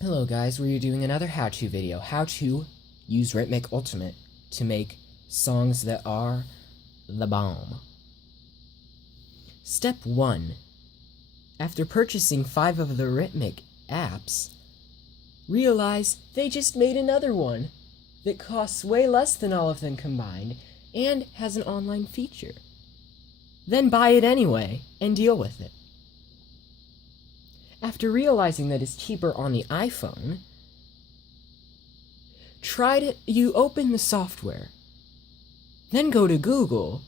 Hello guys, we're doing another how-to video. How to use Rytmik Ultimate to make songs that are the bomb. Step 1. After purchasing 5 of the Rytmik apps, realize they just made another one that costs way less than all of them combined and has an online feature. Then buy it anyway and deal with it. After realizing that it's cheaper on the iPhone, you open the software, then go to Google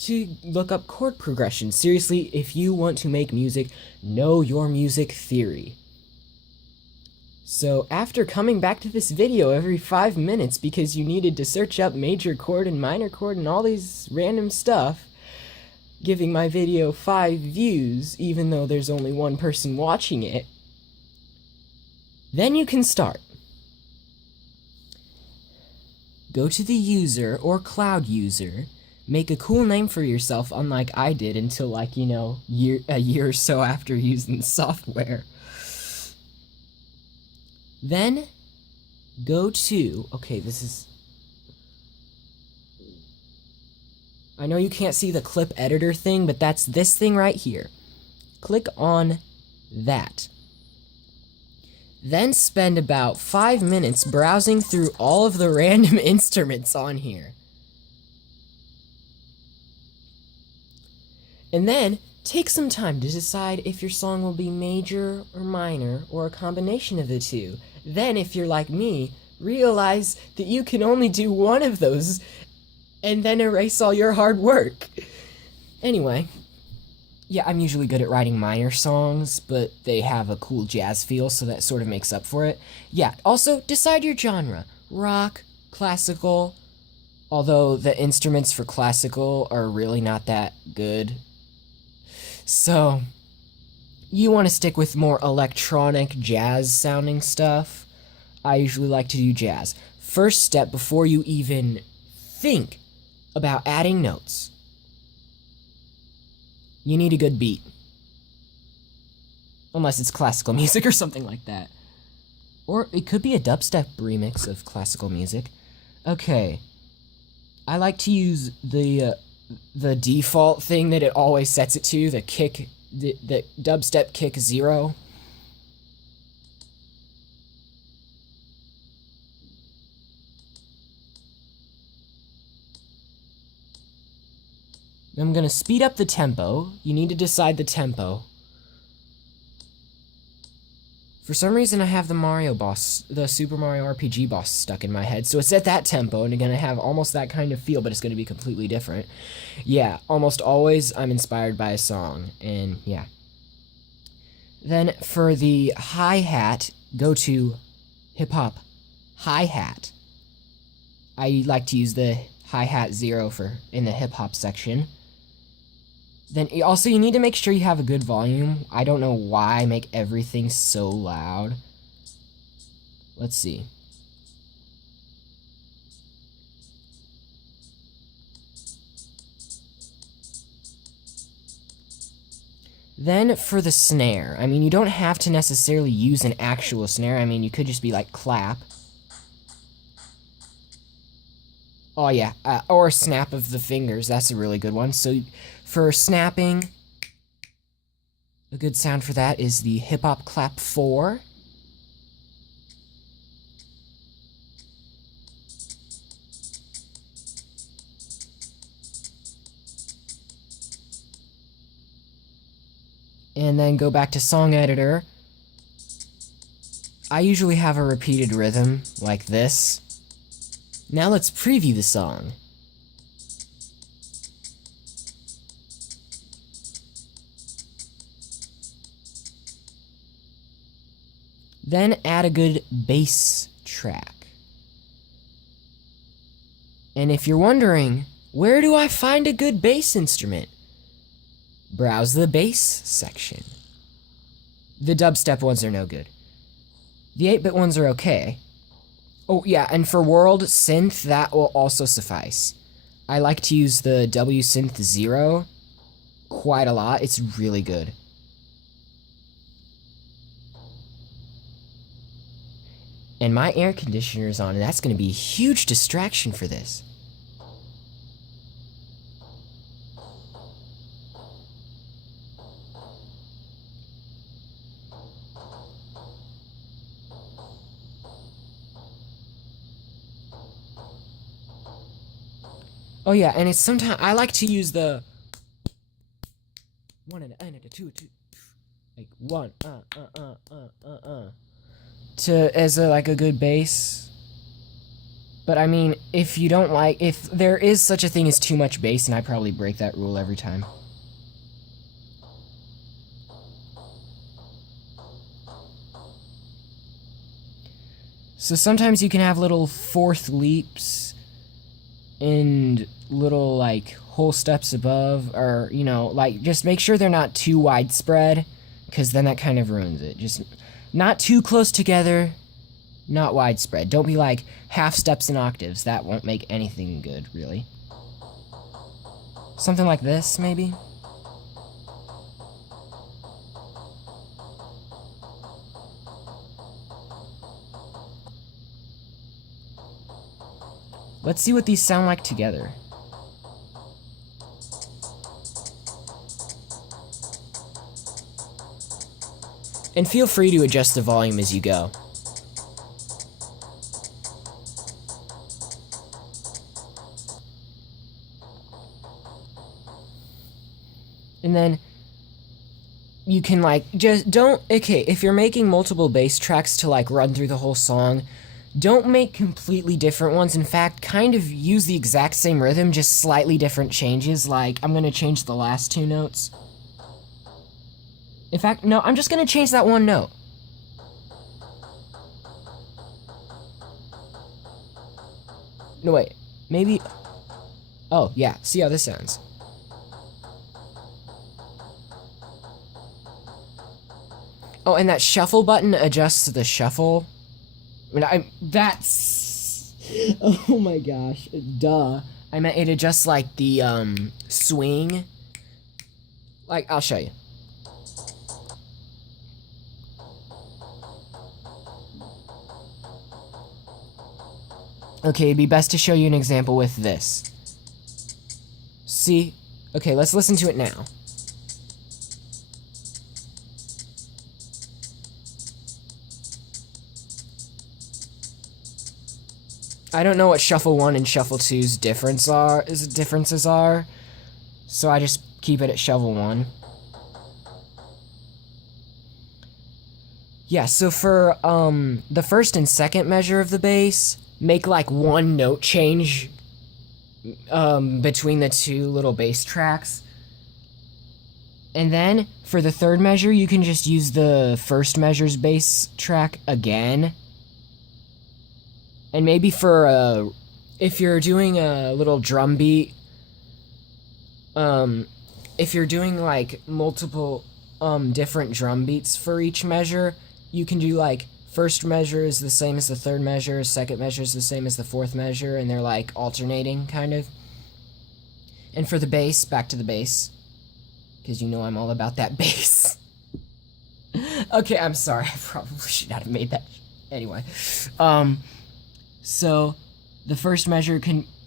to look up chord progression. Seriously, if you want to make music, know your music theory. So after coming back to this video every 5 minutes because you needed to search up major chord and minor chord and all these random stuff, giving my video 5 views even though there's only one person watching it, then you can start. Go to the user or cloud user, make a cool name for yourself unlike I did until a year or so after using the software. Then go to, I know you can't see the clip editor thing, but that's this thing right here. Click on that. Then spend about 5 minutes browsing through all of the random instruments on here. And then take some time to decide if your song will be major or minor or a combination of the two. Then, if you're like me, realize that you can only do one of those and then erase all your hard work. Anyway, yeah, I'm usually good at writing minor songs, but they have a cool jazz feel, so that sort of makes up for it. Yeah, also, decide your genre. Rock, classical, although the instruments for classical are really not that good. So, you want to stick with more electronic, jazz-sounding stuff. I usually like to do jazz. First step before you even think about adding notes, you need a good beat. Unless it's classical music or something like that. Or it could be a dubstep remix of classical music. Okay. I like to use the default thing that it always sets it to, the dubstep kick 0. I'm gonna speed up the tempo. You need to decide the tempo. For some reason I have the Super Mario RPG boss stuck in my head, so it's at that tempo and it's gonna have almost that kind of feel, but it's gonna be completely different. Yeah, almost always I'm inspired by a song, and yeah. Then for the hi-hat, go to hip-hop hi-hat. I like to use the hi-hat 0 in the hip-hop section. Then also you need to make sure you have a good volume. I don't know why I make everything so loud. Let's see. Then for the snare, I mean, you don't have to necessarily use an actual snare. I mean, you could just be like clap. Oh yeah, or snap of the fingers, that's a really good one. So for snapping, a good sound for that is the hip-hop clap 4. And then go back to song editor. I usually have a repeated rhythm like this. Now let's preview the song. Then add a good bass track. And if you're wondering, where do I find a good bass instrument? Browse the bass section. The dubstep ones are no good. The 8-bit ones are okay. Oh yeah, and for world synth, that will also suffice. I like to use the WSynth 0 quite a lot. It's really good. And my air conditioner is on, and that's going to be a huge distraction for this. Oh yeah, and it's sometimes I like to use the 1 and a 2, like 1 to as a like a good bass. But I mean, if you don't like, if there is such a thing as too much bass, and I probably break that rule every time. So sometimes you can have little fourth leaps and little like whole steps above, or you know, like just make sure they're not too widespread, because then that kind of ruins it. Just not too close together, not widespread. Don't be like half steps and octaves. That won't make anything good, really. Something like this, maybe. Let's see what these sound like together. And feel free to adjust the volume as you go. And then you can like just don't, okay, if you're making multiple bass tracks to like run through the whole song, don't make completely different ones. In fact, kind of use the exact same rhythm, just slightly different changes. Like, I'm gonna change the last 2 notes. In fact, no, I'm just gonna change that 1 note. No, wait, maybe, oh, yeah, see how this sounds. Oh, and that shuffle button adjusts the shuffle. I mean, that's... Oh my gosh, duh. I meant it adjusts, like, the, swing. Like, I'll show you. Okay, it'd be best to show you an example with this. See? Okay, let's listen to it now. I don't know what shuffle 1 and shuffle 2's differences are, so I just keep it at shuffle 1. Yeah, so for the first and second measure of the bass, make like 1 note change between the 2 little bass tracks. And then for the third measure, you can just use the first measure's bass track again. And maybe for if you're doing a little drum beat, if you're doing like multiple different drum beats for each measure, you can do like first measure is the same as the third measure, second measure is the same as the fourth measure, and they're like alternating kind of. And for the bass, back to the bass, because you know I'm all about that bass. Okay, I'm sorry, I probably should not have made that. Anyway, so the first measure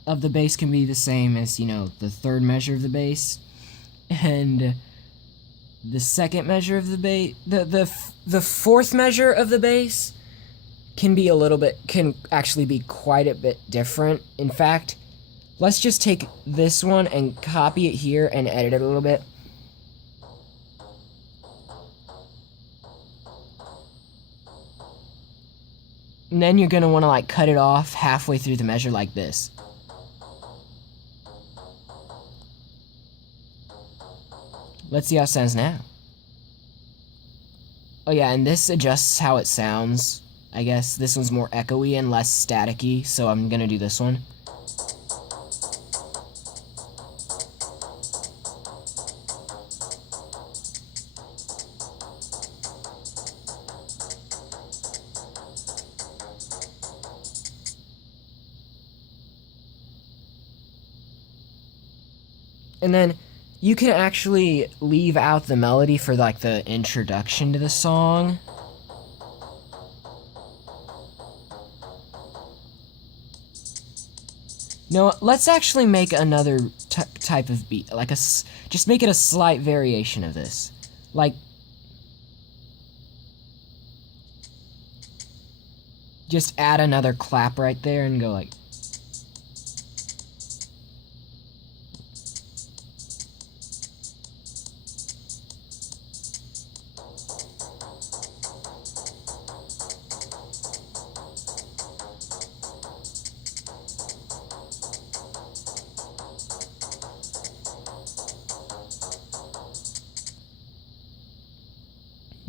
of the bass can be the same as, you know, the third measure of the bass, and the second measure of the bass, the fourth measure of the bass can actually be quite a bit different. In fact, let's just take this one and copy it here and edit it a little bit. And then you're gonna wanna like cut it off halfway through the measure like this. Let's see how it sounds now. Oh yeah, and this adjusts how it sounds. I guess this one's more echoey and less staticky, so I'm gonna do this one. And then you can actually leave out the melody for like the introduction to the song. No, let's actually make another type of beat. Like just make it a slight variation of this. Like, just add another clap right there and go like.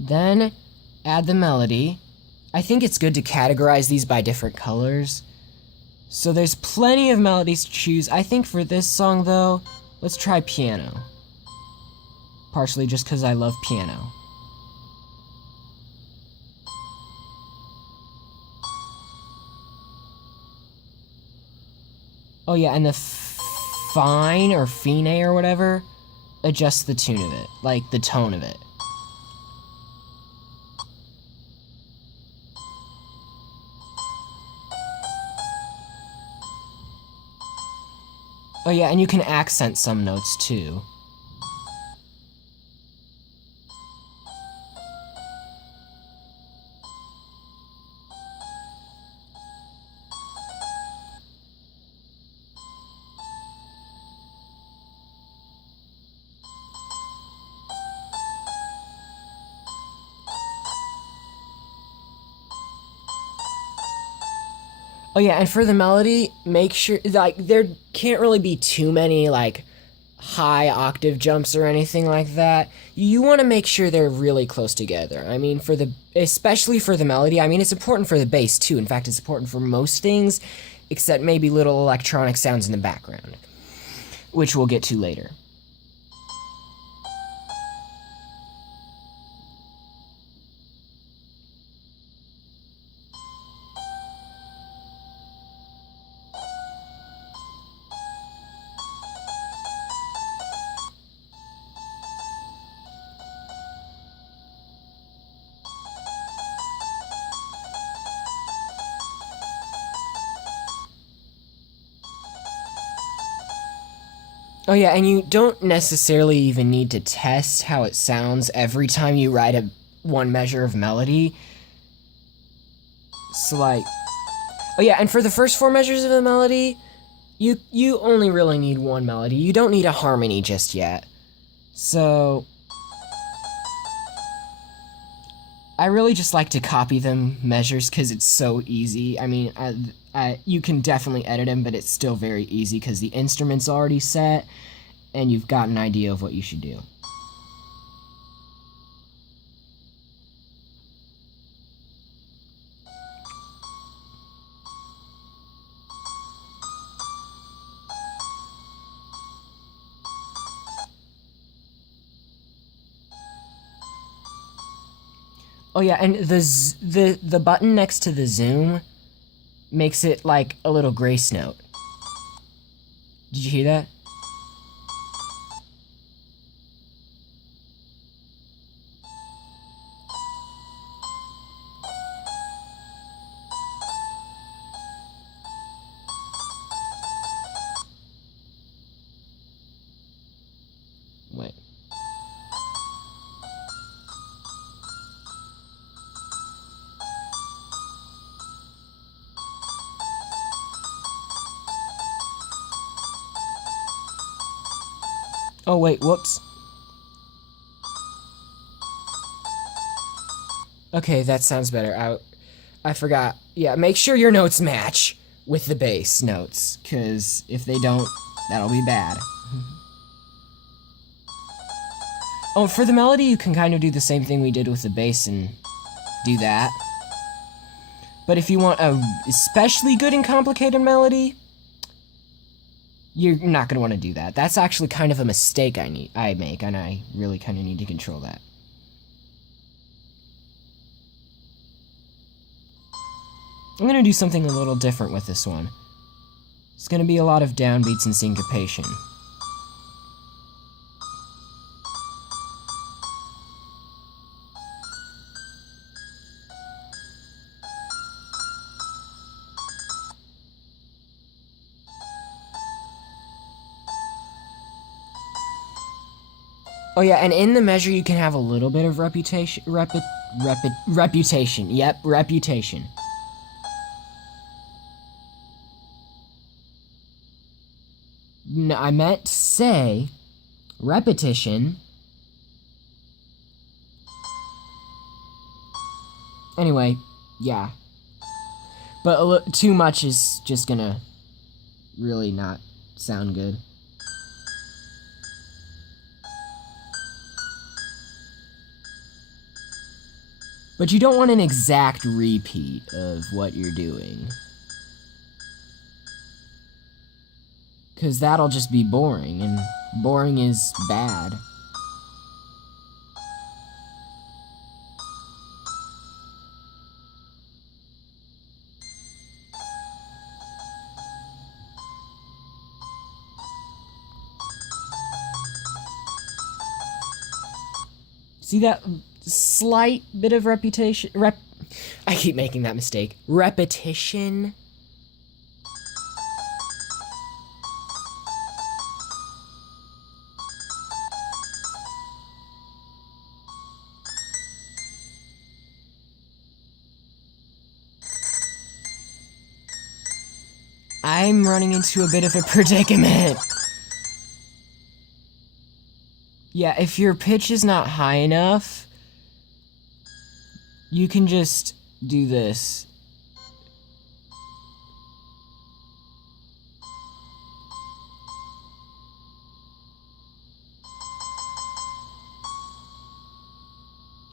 Then add the melody. I think it's good to categorize these by different colors. So there's plenty of melodies to choose. I think for this song though, let's try piano. Partially just because I love piano. Oh yeah, and the fine or fine or whatever, adjust the tune of it, like the tone of it. Oh yeah, and you can accent some notes too. Oh yeah, and for the melody, make sure, like, there can't really be too many, like, high octave jumps or anything like that. You want to make sure they're really close together. I mean, especially for the melody, I mean, it's important for the bass too. In fact, it's important for most things, except maybe little electronic sounds in the background, which we'll get to later. Oh yeah, and you don't necessarily even need to test how it sounds every time you write one measure of melody. So like, oh yeah, and for the first four measures of a melody, you only really need one melody. You don't need a harmony just yet. So I really just like to copy them measures because it's so easy. I mean, you can definitely edit them, but it's still very easy because the instrument's already set and you've got an idea of what you should do. Oh yeah, and the button next to the zoom makes it like a little grace note. Did you hear that? Wait. Oh wait, whoops. Okay, that sounds better. I forgot. Yeah, make sure your notes match with the bass notes, because if they don't, that'll be bad. Oh, for the melody, you can kind of do the same thing we did with the bass and do that. But if you want a especially good and complicated melody, you're not going to want to do that. That's actually kind of a mistake I make, and I really kind of need to control that. I'm going to do something a little different with this one. It's going to be a lot of downbeats and syncopation. Oh yeah, and in the measure you can have a little bit of reputation. Reputation. Yep, reputation. No, I meant to say repetition. Anyway, yeah. But too much is just gonna really not sound good. But you don't want an exact repeat of what you're doing. Because that'll just be boring, and boring is bad. See that slight bit of reputation? I keep making that mistake. Repetition. I'm running into a bit of a predicament. Yeah, if your pitch is not high enough, you can just do this.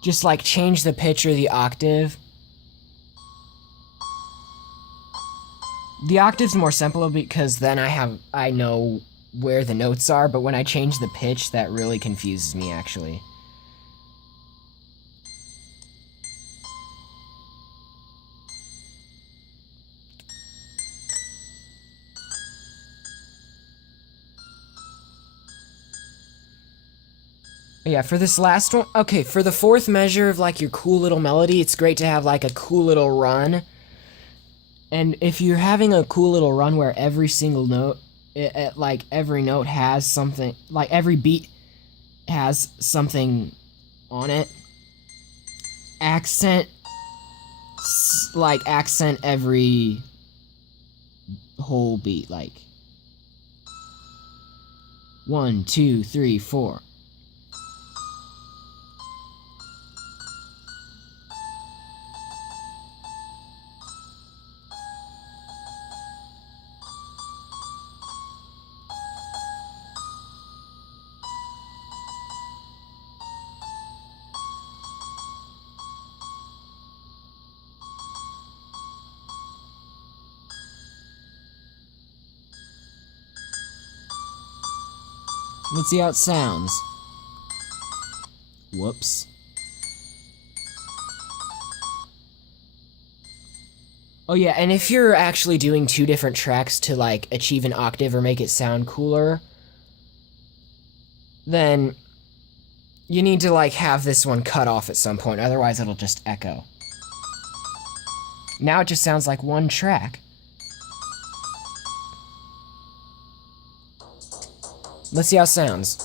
Just like change the pitch or the octave. The octave's more simple because then I know where the notes are, but when I change the pitch, that really confuses me, actually. Yeah, for this last one, okay, for the fourth measure of like your cool little melody, it's great to have like a cool little run. And if you're having a cool little run where every single note, like every note has something, like every beat has something on it, accent every whole beat, like 1, 2, 3, 4. Let's see how it sounds. Whoops. Oh yeah, and if you're actually doing 2 different tracks to like achieve an octave or make it sound cooler, then you need to like have this one cut off at some point, otherwise it'll just echo. Now it just sounds like one track. Let's see how it sounds.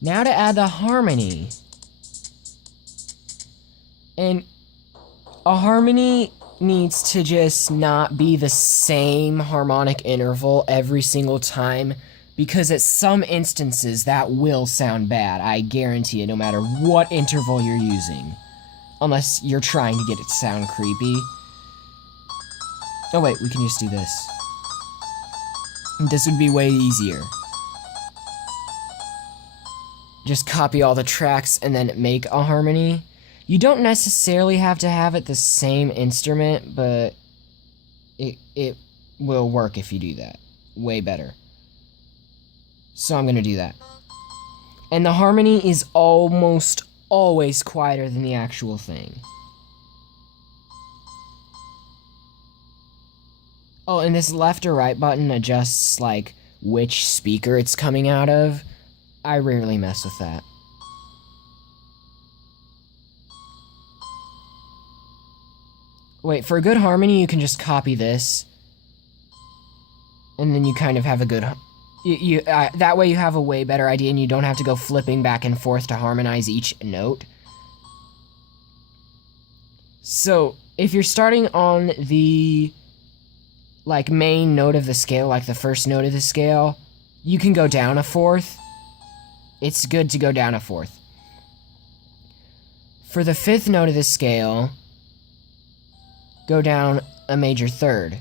Now to add the harmony. And a harmony needs to just not be the same harmonic interval every single time, because at some instances that will sound bad. I guarantee it, no matter what interval you're using. Unless you're trying to get it to sound creepy. Oh wait, we can just do this. This would be way easier. Just copy all the tracks and then make a harmony. You don't necessarily have to have it the same instrument, but it will work if you do that. Way better. So I'm gonna do that. And the harmony is almost always quieter than the actual thing. Oh, and this left or right button adjusts like which speaker it's coming out of. I rarely mess with that. Wait, for a good harmony, you can just copy this. And then you kind of have a good... that way you have a way better idea and you don't have to go flipping back and forth to harmonize each note. So, if you're starting on the, like, main note of the scale, like the first note of the scale, you can go down a fourth. It's good to go down a fourth. For the fifth note of the scale, go down a major third.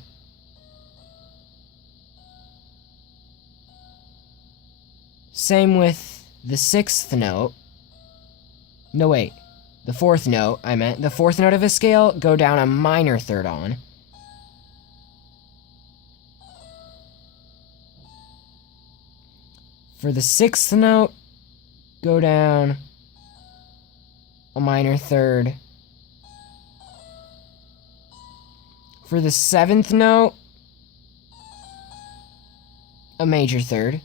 Same with the sixth note. No, wait. The fourth note, I meant. The fourth note of a scale, go down a minor third on. For the sixth note, go down a minor third. For the seventh note, a major third.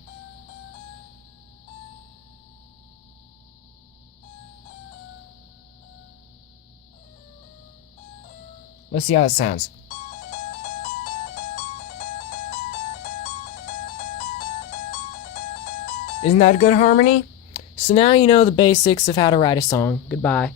Let's see how it sounds. Isn't that a good harmony? So now you know the basics of how to write a song. Goodbye.